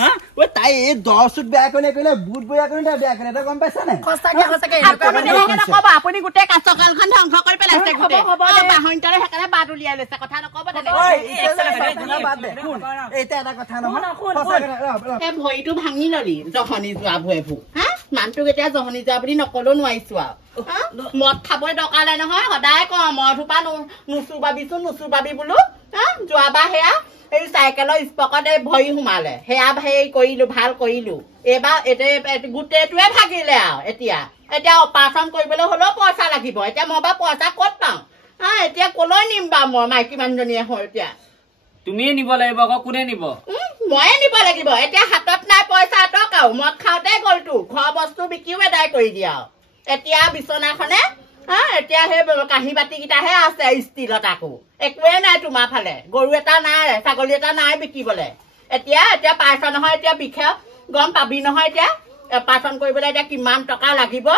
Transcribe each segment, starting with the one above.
হা ও তাই এই 10 সুট বেয়া কইলে বুট বয়া কইলে বেয়া কৰে এটা গম পাইছা নাই খসাকে আপুনি নকব আপুনি গুটে কাচকালখন ধ্বংস কৰি পেলাইছে গুটে বাহনটাৰে হেকাৰে বাদ উলিয়াই লৈছে কথা নকব তেনে ঐ বাদ দে শুন এইটা এটা কথা নহয় এ ভৰিটো ভাঙি ললি জহনি যোৱা ভয়েভু হা মানটো এতিয়া জহনি যোৱা বুলি নকলো নোৱাইছো আৰু মদ খাবই দৰকাৰ নাই নহয় সদায় ক মধুপা নুচুবাবি বোলো হা যোৱাবা সেয়া এই চাইকেলৰ স্পকত এই ভৰি সোমালে সেয়া সেই কৰিলো ভাল কৰিলো এবাৰ গোটেইটোৱে ভাগিলে আৰু এতিয়া অপাৰেশ্যন কৰিবলৈ হ'লেও পইচা লাগিব এতিয়া মই বা পইচা ক'ত পাওঁ হা এতিয়া কলৈ নিম বা মই মাইকী মানুহজনীয়ে হয় এতিয়া তুমিয়ে নিব লাগিব আকৌ কোনে নিব ময়ে নিব লাগিব এতিয়া হাতত নাই পইচা টকাও মদ খাওঁতে গ'লতো ঘৰ বস্তু বিকিও এদায় কৰি দিয়া এতিয়া বিচনাখনে হা এতিয়া সেই কাঁহী বাতিকেইটাহে আছে ষ্টিলত আকৌ একোৱে নাই তোমাৰ ফালে গৰু এটা নাই ছাগলী এটা নাই বিকিবলৈ এতিয়া পাইছ নহয় এতিয়া বিশেষ গম পাবি নহয় এতিয়া অপাৰেশ্যন কৰিবলৈ এতিয়া কিমান টকা লাগিব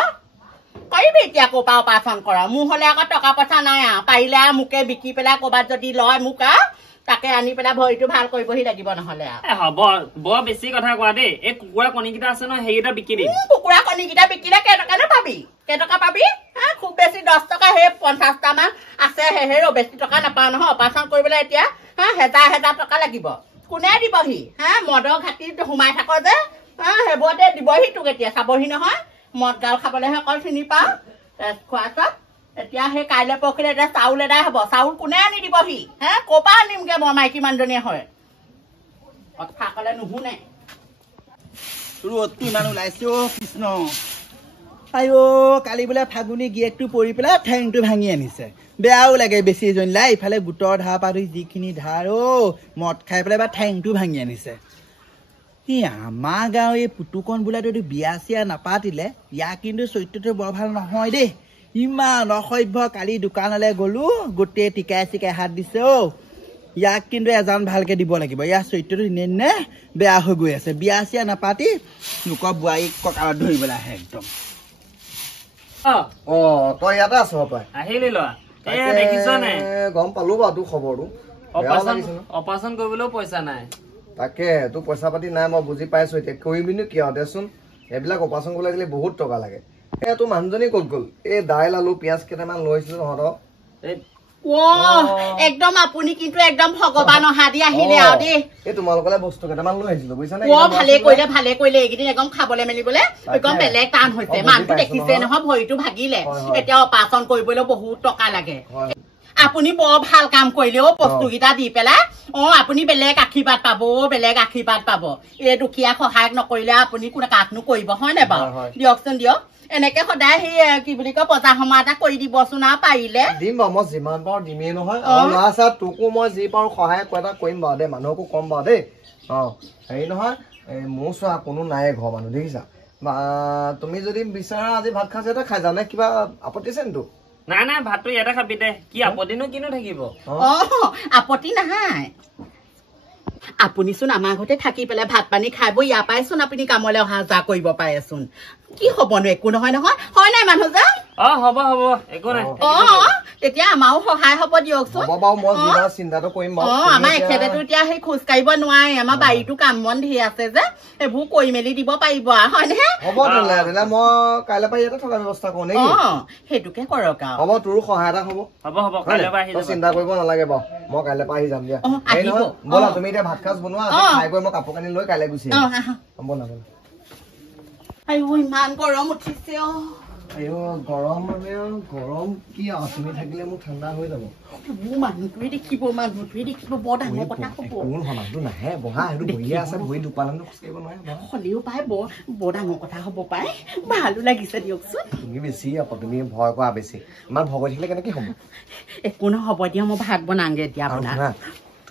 কৰিবি এতিয়া ক'ৰপৰা অপাৰেশ্যন কৰা মোৰ হ'লে আকৌ টকা পইচা নাই আৰু পাৰিলে আৰু মোকে বিকি পেলাই ক'ৰবাত যদি লয় মোক আৰু তাকে আনি পেলাই ভৰিটো ভাল কৰিবহি লাগিব নহ'লে আৰু হ'ব বৰ বেছি কথা কোৱা দেই এই কুকুৰা কণীকেইটা আছে নহয় সেইকেইটা বিকি দিম কুকুৰা কণীকেইটা বিকিলে কেইটকানো পাবি খুব বেছি 10 টকা সেই 50টা মান আছে হেৰো বেছি টকা নাপাওঁ নহয় অপাৰেশ্যন কৰিবলৈ এতিয়া হা হেজাৰ টকা লাগিব কোনে দিবহি হা মদৰ ঘাটিত সোমাই থাক যে হা সেইবোৰতে দিবহি তোক এতিয়া চাবহি নহয় মদ গাল খাবলৈহে অকল চিনি পাওঁ খোৱা চব এতিয়া সেই কাইলৈ পৰহিলে এতিয়া চাউল এদাই হ'ব চাউল কোনে আনি দিবহি হে ক'ৰপৰা আনিমগে মই মাইকী মানুহজনীয়ে হয় কথা ক'লে নুশুনে ৰ'দটো ইমান ওলাইছে অ কৃষ্ণ আইও কালি বোলে ফাগুনি গিয়েকটো পৰি পেলাই ঠেংটো ভাঙি আনিছে বেয়াও লাগে বেছি জনিলা ইফালে গোটৰ ধাৰ পৰা ধৰি যিখিনি ধাৰ মদ খাই পেলাই বা ঠেংটো ভাঙি আনিছে আমাৰ গাঁও এই পুতুকণ বোলে যদি বিয়া চিয়া নাপাতিলে ইয়াৰ কিন্তু চৰিত্ৰটো বৰ ভাল নহয় দেই ইমান অসভ্য কালি দোকানলৈ গ'লো গোটেই টিকাই চিকাই হাত দিছে ইয়াক কিন্তু এজন ভালকে দিব লাগিব ইয়াৰ চৰিত্ৰটো দিনে বেয়া হৈ গৈ আছে বিয়া চিয়া নাপাতি লোকৰ বোৱাৰীক কঁকালত ধৰিবলৈ আহে একদম তই ইয়াতে আছ পাই আহিলি ল'ৰা দেখিছ নাই গম পালো বাৰু তোৰ খবৰটো অপাৰেশ্যন কৰিবলৈও পইচা নাই তাকে তোৰ পইচা পাতি নাই মই বুজি পাইছো এতিয়া কৰিবিনো কিয় দেচোন এইবিলাক অপাৰেশ্যন কৰিব লাগিলে বহুত টকা লাগে তোৰ মানুহজনী ক'ত গ'ল এই দাইল আলু পিঁয়াজ কেইটামান লৈছিলো তহঁতক একদম আপুনি কিন্তু একদম ভগৱান অহা দি আহিলে আৰু দেই এই তোমালোকলে বস্তু কেইটামান লৈ আহিছিলো বুজিছা নে ভালে কৰিলে এইকেইদিন একদম খাবলৈ মেলিবলৈ একদম বেলেগ টান হৈছে মানুহটো দেখিছে নহয় ভৰিটো ভাগিলে এতিয়া অপাৰেশ্যন কৰিবলৈ বহুত টকা লাগে আপুনি বৰ ভাল কাম কৰিলে বস্তুকেইটা দি পেলাই আপুনি বেলেগ আশীৰ্বাদ পাব এই দুখীয়া সহায় নকৰিলে আপুনি কোনে কাকনো কৰিব হয় নে বাৰু দিয়কচোন দিয়ক এনেকে সদায় সেই কি বুলি কয় বজাৰ সমাৰ এটা কৰি দিবচোন আৰু পাৰিলে দিম বাৰু মই যিমান পাৰো দিমেই নহয় ল'ৰা চা তোকো মই যি পাৰো সহায় এটা কৰিম বাৰু দেই মানুহকো কম বাৰু দেই হেৰি নহয় মোৰ চোৱা কোনো নাই ঘৰ মানুহ দেখিছা বা তুমি যদি বিচাৰা আজি ভাত খাইছে এটা খাই যাওঁ নে কিবা আপত্তি আছে নেতো নাই ভাতটো ইয়াতে খাবি দে কি আপত্তিনো কিনো থাকিব আপত্তি নাই আপুনিচোন আমাৰ ঘৰতে থাকি পেলাই ভাত পানী খাই বৈ ইয়াৰ পৰাইচোন আপুনি কামলৈ অহা যোৱা কৰিব পাৰেচোন কি হ'বনো একো নহয় হয় নাই মানুহজন হ'ব একো নাই তেতিয়া আমাৰো সহায় হ'ব দিয়কচোন চিন্তাটো কৰিম আমাৰ এখেতেতো এতিয়া সেই খোজ কাঢ়িব নোৱাৰে আমাৰ বাৰীটো কাম বন ধেৰ আছে যে এইবোৰ কৰি মেলি দিব পাৰিব হয়নে হ'ব তেনে মই কাইলৈ পৰা ইয়াতে থকা ব্যৱস্থা কৰো নেকি সেইটোকে কৰক আৰু হ'ব তোৰো সহায় এটা হ'ব চিন্তা কৰিব নালাগে বাৰু মই কাইলৈ পৰা আহি যাম দিয়া ব'লা তুমি এতিয়া ভাত সাজ বনোৱা খাই গৈ মই কাপোৰ কানি লৈ কাইলৈ গুচি আহিম ব'লা ইমান গৰম উঠিছে গৰম মানে গৰম কি তুমি থাকিলে মোৰ ঠাণ্ডা হৈ যাব মানুহটোৱে দেখিব বৰ ডাঙৰ কথা হ'ব মানুহটো নাহে বহা সেইটো বহিয়ে আছে বহি দুপালানো খোজকাঢ়িব নোৱাৰে হ'লেও পাই বৰ ডাঙৰ কথা হ'ব পাই ভালো লাগিছে দিয়কচোন তুমি বেছি তুমি ভয় কৰা বেছি ইমান ভয় কৰি থাকিলে কেনেকে হ'ব একো নহ'ব দিয়া মই ভাত বনাওঁগে এতিয়া আপোনাৰ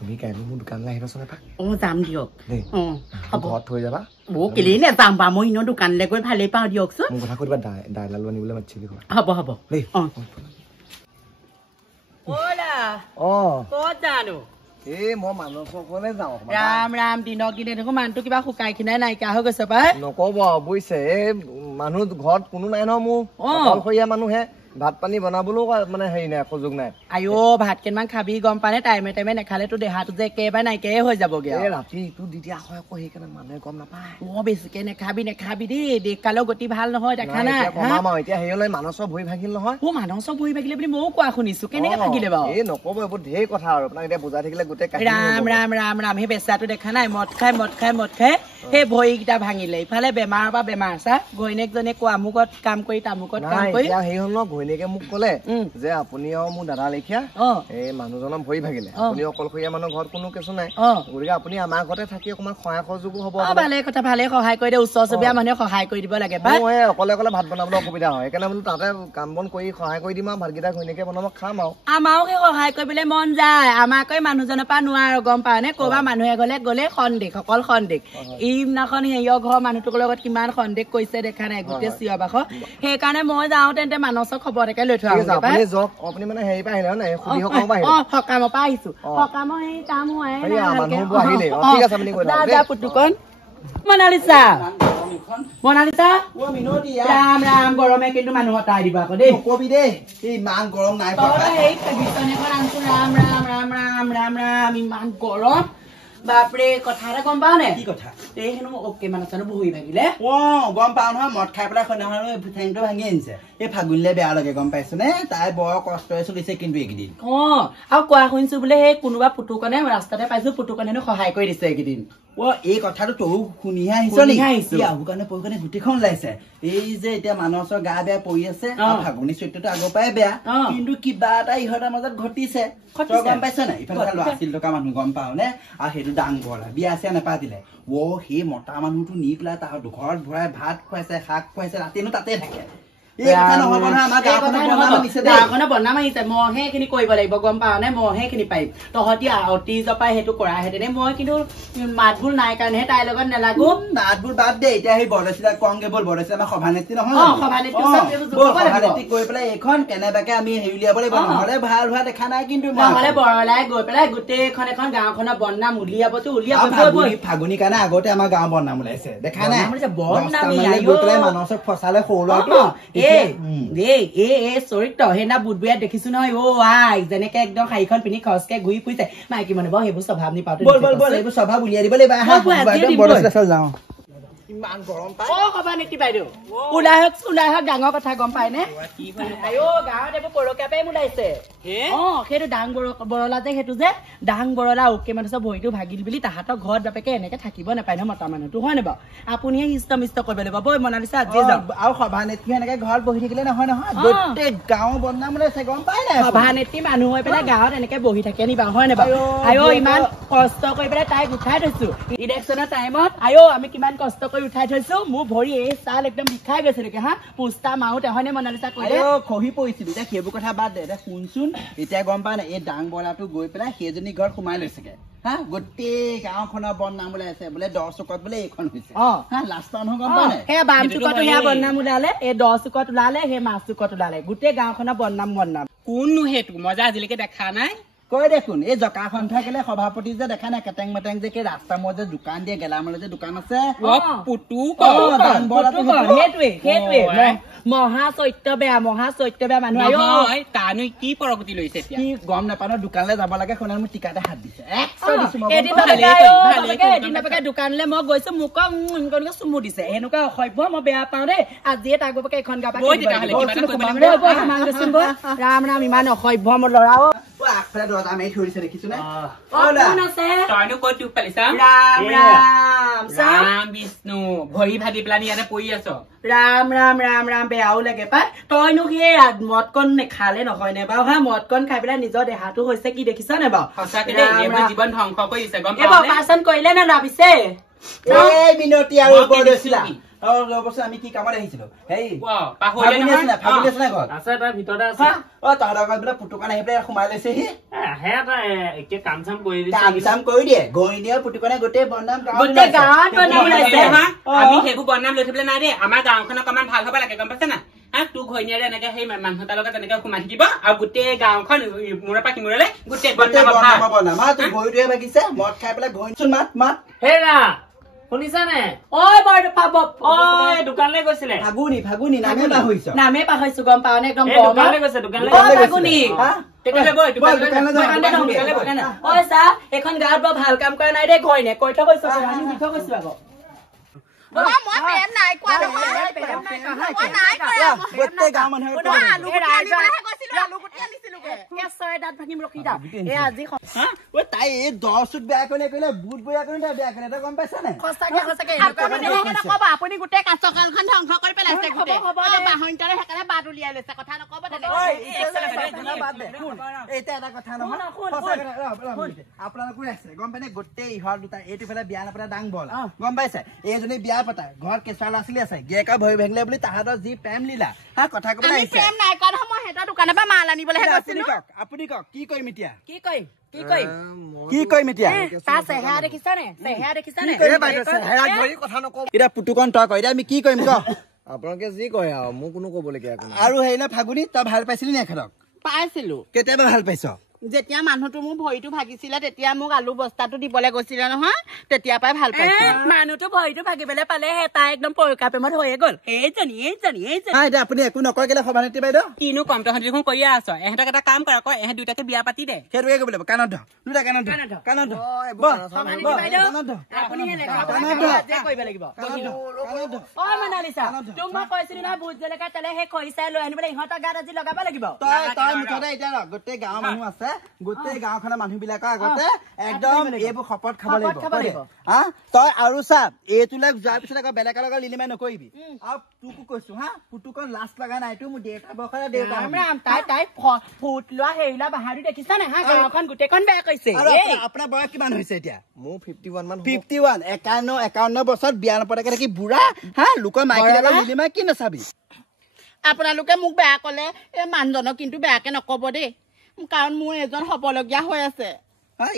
তুমি কাইলৈ মোৰ দোকানলৈ আহিবাচোন এপাক যাম দিয়ক ঘৰত থৈ যাবা কেলেই নাযাম বা মই ইনো দোকানলৈ গৈ ভালেই পাওঁ দিয়কচোন মোৰ কথা কৰিবা দাইল আলু আনিবলৈ মাতিছিলি হ'ব দেই ক'ত জানো মই মানুহ চকলে যাওঁ ৰাম দিনক দিনে দেখোন মানুহটো কিবা শুকাই খিনাই নাইকিয়া হৈ গৈছে পাই নকব বুজিছে এই মানুহ ঘৰত কোনো নাই নহয় মোৰ অকলশৰীয়া মানুহে ভাত পানী বনাবলৈও মানে হেৰি নাই সুযোগ নাই আইও ভাত কেইমান খাবি গম পানে টাইমে টাইমে নেখালে তোৰ দেহাটো যে একেবাৰে নাইকিয়াই হৈ যাবগে এই ৰাতিটো দি দিয়া হয় আকৌ সেইকাৰণে মানুহে গম নাপায় বেছিকে নেখাবি দেই দেশকালৰ গতি ভাল নহয় দেখা নাই কমাম আৰু এতিয়া হেৰিলৈ মানসৰ ভৰি ভাগিল নহয় মানসৰ ভৰি ভাগিলে বুলি ময়ো কোৱা শুনিছো কেনেকে ভাগিলে বাৰু এই নকব এইবোৰ ঢেৰ কথা আৰু আপোনাক এতিয়া বুজাই থাকিলে গোটেই ৰাম ৰাম ৰাম ৰাম সেই বেচাটো দেখা নাই মদ খাই সেই ভৰিকেইটা ভাঙিলে ইফালে বেমাৰৰ পৰা বেমাৰ চা ঘৈণীয়েকজনে কোৱা আমুকত কাম কৰি তামুকত কাম কৰি হেৰি হ'ল ন ঘৈণীয়েকে মোক ক'লে যে আপুনি আৰু মোৰ দাদা লেখীয়া এই মানুহজনৰ ভৰি ভাগিলে আপুনি অকলশৰীয়া মানুহ ঘৰত কোনো কেঁচু নাই গতিকে আপুনি আমাৰ ঘৰতে থাকি অকণমান সহায় সহযোগো হ'ব ভালে কথা ভালে সহায় কৰি দিয়ে ওচৰ চুবুৰীয়া মানুহে সহায় কৰি দিব লাগে অকলে অকলে ভাত বনাবলৈ অসুবিধা হয় সেইকাৰণে বোলো তাতে কাম বন কৰি সহায় কৰি দিম আৰু ভাতকেইটা ঘৈণীয়েকে বনাব খাম আৰু আমাৰো সেই সহায় কৰিবলৈ মন যায় আমাকে মানুহজনৰ পৰা নোৱাৰো গম পাও নে ক'ৰবাৰ মানুহে গ'লে সন্দেহ অকল সন্দেহ ইদিনাখন হেৰিয়ৰ ঘৰৰ মানুহটোৰ লগত কিমান সন্দেহ কৰিছে দেখা নাই গোটেই চিঞৰ বাখ সেইকাৰণে মই যাওঁ তেন্তে মানসৰ খবৰ এটাকে লৈ থোৱা আপুনি মানে হেৰি পৰা আহিলে সকামৰ পৰা আহিছো সকামৰ সেই কাম হোৱাই পুতুকন মনালিছা ৰাম ৰাম গৰমে কিন্তু মানুহ হতাই দিব আকৌ দেই কবি দেই ইমান গৰম নাই বিচনীখন আনছো ৰাম ৰাম ৰাম ৰাম ৰাম ৰাম ইমান গৰম বাপৰে কথা এটা গম পাও নে কি কথা এই হেনো অকে মানচানো ভৰি ভাগিলে গম পাও নহয় মদ খাই পেলাই সন্ধিয়া ঠেংটো ভাঙি আনিছে এই ফাগুনিলে বেয়া লাগে গম পাইছো নে তাই বৰ কষ্টৰে চলিছে কিন্তু এইকেইদিন আৰু কোৱা শুনিছো বোলে সেই কোনোবা পুতুকনে ৰাস্তাতে পাইছো পুতুকনে সহায় কৰি দিছে এইকেইদিন এই কথাটো তয়ো শুনিহে আহিছ আহু কাৰণে পৰি কাৰণে গোটেইখন ওলাইছে এই যে এতিয়া মানসৰ গা বেয়া পৰি আছে ফাগুনি চৰিত্ৰটো আগৰ পৰাই বেয়া কিন্তু কিবা এটা ইহঁতৰ মাজত ঘটিছে তই গম পাইছ নাই ইফালে ল'ৰা ছোৱালী থকা মানুহ গম পাও নে আৰু সেইটো ডাঙৰ বিয়া চিয়া নেপাতিলে সেই মতা মানুহটো নি পেলাই তাহাঁত ঘৰত ভৰাই ভাত খুৱাইছে শাক খুৱাইছে ৰাতিনো তাতে থাকে বদনাম আহিছে মহে খিনি কৰিব লাগিব গম পাও নে মহে খিনি পাৰিম তহঁতি অতি জপাই সেইটো কৰাহেঁতেনে মই কিন্তু মাতবোৰ নাই কাৰণেহে তাইৰ লগত নেলাগো মাতবোৰ বাদ দে এতিয়া সেই বৰদৈচিলা কংগে বল বৰদৈচিলা আমাৰ সভানেত্ৰী নহয় সভানেত্ৰী গৈ পেলাই এইখন কেনেবাকে আমি হেৰি উলিয়াব লাগিব নহলে ভাল হোৱা দেখা নাই কিন্তু নহলে বৰলাই গৈ পেলাই গোটেইখন এখন গাঁওখনৰ বদনাম উলিয়াবতো ফাগুনি কাৰণে আগতে আমাৰ গাঁও বদনাম ওলাইছে দেখা নাই মানসক ফচালে সৰু ল'ৰাটো চৰিত্ৰ সেইদিনা বুধবৰীয়া দেখিছো নহয় যেনেকে একদম শাৰীখন পিন্ধি খৰচকে ঘূৰি ফুৰিছে মাইকী মানুহ বাৰু সেইবোৰ স্বভাৱ নিপাতো এইবোৰ স্বভাৱ উলিয়াই দিব লাগিব ইমান গৰম পাই সভানেত্ৰী বাইদেউ ওলাই হওক ডাঙৰ কথা গম পাই নে গাঁৱত এইবোৰ পৰকীয়া পাই ওলাইছে সেইটো ডাং বৰলা যে সেইটো যে ডাং বৰলা অকে মানুহ ভৰিটো ভাগিল বুলি তাহাঁতৰ ঘৰত বাপেকে এনেকে থাকিব নাপায় নহয় মতা মানুহটো হয় নে বাৰু আপুনিহে হিষ্ট মিষ্ট কৰিব লাগিব বৈ মনালিছা আজি যাওক আৰু সভানেত্ৰী এনেকে ঘৰত বহি থাকিলে নহয় গোটেই গাঁও বদনাম ওলাইছে গম পাই নাই সভানেত্ৰী মানুহ হৈ পেলাই গাঁৱত এনেকে বহি থাকে নিবা হয় নে বাৰু ইমান কষ্ট কৰি পেলাই তাইক উঠাই থৈছো ইলেকশ্যনৰ টাইমত আমি কিমান কষ্ট কৰি উঠাই থৈছো মোৰ ভৰি এই চাল একদম বিষাই গৈছে নেকি পুষ্টা মাউতে হয়নে মনালিছা কৈছে খহি পৰিছিলো এতিয়া সেইবোৰ কথা বাদ দে শুনচোন এতিয়া গম পা নাই এই ডাং বৰাটো গৈ পেলাই সেইজনী ঘৰত সোমাই লৈছেগে গোটেই গাঁওখনৰ বদনাম ওলাইছে বোলে 10 চুকত বোলে এইখন হৈছে লাষ্টৰ নহয় গম পা নাই সেই বাম চুকত বদনাম ওলালে এই 10 চুকত ওলালে সেই মাছ চুকত ওলালে গোটেই গাঁওখনৰ বদনাম কোননো সেইটো মজা আজিলৈকে দেখা নাই কৈ দেখোন এই জকাখন থাকিলে সভাপতি যে দেখা নাই কেটেং মেটেং যে ৰাস্তা মই যে দোকান দিয়ে গেলামালৰ যে দোকান আছে মহা চৈত্য বেয়া মানুহ তানো কি পৰগতি লৈছে কি গম নাপানো দোকানলৈ যাব লাগে শুনাৰ মোৰ টিকাতে হাত দিছে দোকানলৈ মই গৈছো মোক চুমু দিছে এনেকুৱা অসভ্য মই বেয়া পাও দেই আজিয়ে তাৰ গপকে এখন গা ৰাম ৰাম ইমান অসভ্য মোৰ ল'ৰাও আগফালে দৰজা মাৰি থৈ দিছে দেখিছো নে তইনো ক'ত দুখ পালিছা ৰাম বিষ্ণু ভৰি ভাগি পেলাই ইয়াতে পৰি আছ ৰাম ৰাম ৰাম ৰাম বেয়াও লাগে পাই তইনো সেই মদকণ নেখালে নহয় নে বাৰু মদকণ খাই পেলাই নিজৰ দেহাটো হৈছে কি দেখিছ নে বাৰু সঁচাকে জীৱন ধ্বংস কৰি দিছে গম পাৱ অপাৰেশ্যন কৰিলে নে নাবিছে এই মিনতি আৰু বৰদৈচিলা আমি কি কামত আহিছিলো পুতুকান আহি পেলাই সোমাই লৈছে কাম চাম কৰি দিয়ে ঘৈণীয়ে পুতুকানে গোটেই বদনাম আমি সেইবোৰ বদনাম লৈ থাকিবলৈ নাই দেই আমাৰ গাঁওখনক অকমান ভাল হব লাগে গম পাইছে না তোৰ ঘৈণীয়েৰে এনেকে সেই মানুহ তাৰ লগত এনেকে সোমাই থাকিব আৰু গোটেই গাঁওখন মূৰৰ পৰা সিমূৰলৈ গোটেই বদনাম ভৰিটোৱে ভাগিছে মদ খাই পেলাই ঘৈণীচোন মাত হেৰা শুনিছানে ঐ বৰ পাব ঐ দোকানলৈ গৈছিলে ফাগুনি নামে পাহৰিছ নামে পাহৰিছো গম পাওঁ নে একদম এই দোকানলৈ গৈছে দোকানলৈ ফাগুনি তেতিয়াহ'লে বৈ ঐ চা এখন গাঁৱত বৰ ভাল কাম কৰা নাই দেই ঘৰ নে কৈ থৈ গৈছো আমি দি থৈ গৈছো আকৌ গোটেই গাঁৱৰ মানুহে তাই এই দহ চুট বেয়া কৰিলে বুট বেয়া কৰিলে বেয়া কৰিলে তই গম পাইছা নাই আপুনি গোটেই কাছকালখন ধ্বংস কৰি পেলাইছে বাহনটাৰে সেইকাৰণে বাট উলিয়াই লৈছে কথা নকব এতিয়া এটা কথা নহয় আপোনালোকো আছে গম পাই নে গোটেই ইহঁত দুটা এইটো ফালে বিয়া নাপাতা ডাং বল গম পাইছে এইজনী বিয়া পতা ঘৰত কেঁচুৱা ল'ৰা ছোৱালী আছে গিয়েকা ভৰি ভাঙিলে বুলি তাহাঁতৰ যি প্ৰেম লীলা হা কথা কবলৈ আহিছে দোকানৰ পৰা মাল আনিবলৈ আপুনি কওক কি কৰিম এতিয়া কি কৰিম এতিয়া পুতুকন তই কয় এতিয়া আমি কি কৰিম ক আপোনালোকে যি কয় আৰু মোৰ কোনো ক'বলগীয়া একো নাই আৰু হেৰি না ফাগুনি তই ভাল পাইছিলি নে এখেতক পাইছিলো কেতিয়াবা ভাল পাইছ যেতিয়া মানুহটো মোৰ ভৰিটো ভাগিছিলে তেতিয়া মোক আলু বস্তাটো দিবলৈ গৈছিলে নহয় তেতিয়া পৰাই ভাল পাইছো মানুহটো ভৰিটো ভাগিবলৈ পালে তাই একদম পৰীক্ষা প্ৰেমত হৈয়ে গ'ল এইজনী এতিয়া আপুনি একো নকয় কেলে সভানেত্ৰী বাইদেউ কিনো কম তহঁতি দেখোন কৰিয়ে আছ এহঁতক এটা কাম কৰ আকৌ এহেঁত দুটাকে বিয়া পাতি দে সেইটোকে কৰিব লাগিব কাণত ধৰ দুটা কাণত ধৰ আপুনি কৰিব লাগিব মনালিছা তোক মই কৈছিলো নহয় ভোট জলকীয়া তেলে সেই খৰিচাই লৈ আনিবলৈ ইহঁতৰ গাত আজি লগাব লাগিব তই মুঠতে এতিয়া গোটেই গাঁৱৰ মানুহ আছে গোটেই গাঁওখনৰ মানুহ বিলাকৰ আগতে একদম এইবোৰ শপত খাব লাগিব হা তই আৰু চা এইটোলৈ যোৱাৰ পিছত আকৌ বেলেগৰ লগত লিলিমাই নকৰিবি আৰু তোকো কৈছো হা পুতুকন লাজ লগা নাইতো মোৰ দেউতা বয়সৰে দেউতা তাই ফুট লোৱা হেৰিলা বাহাদুৰ দেখিছা নে হা গাঁওখন গোটেইখন বেয়া কৰিছে আপোনাৰ বয়স কিমান হৈছে এতিয়া মোৰ 51 মান 51 51 বছৰত বিয়া নপতাকে থাকি বুঢ়া হা লোকৰ মাইকী লগত লিলিমাই কি নাচাবি আপোনালোকে মোক বেয়া কলে এই মানুহজনক কিন্তু বেয়াকে নকব দেই কাৰণ মোৰ এজন হবলগীয়া হৈ আছে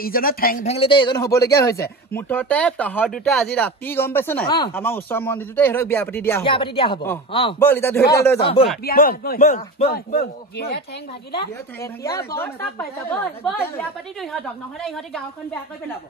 ইজনৰ ঠেং ভেঙলিতে এজন হবলগীয়া হৈছে মুঠতে তহঁত দুটা আজি ৰাতি গম পাইছে নাই আমাৰ ওচৰ মন্দিৰটোতে ইহঁতক বিয়া পাতি দিয়া হ'ব বল এতিয়া ধৰি লৈ যাওঁ বল ঠেং ভাগিলে নহলে ইহঁতি গাঁওখন বেয়া কৰি পেলাব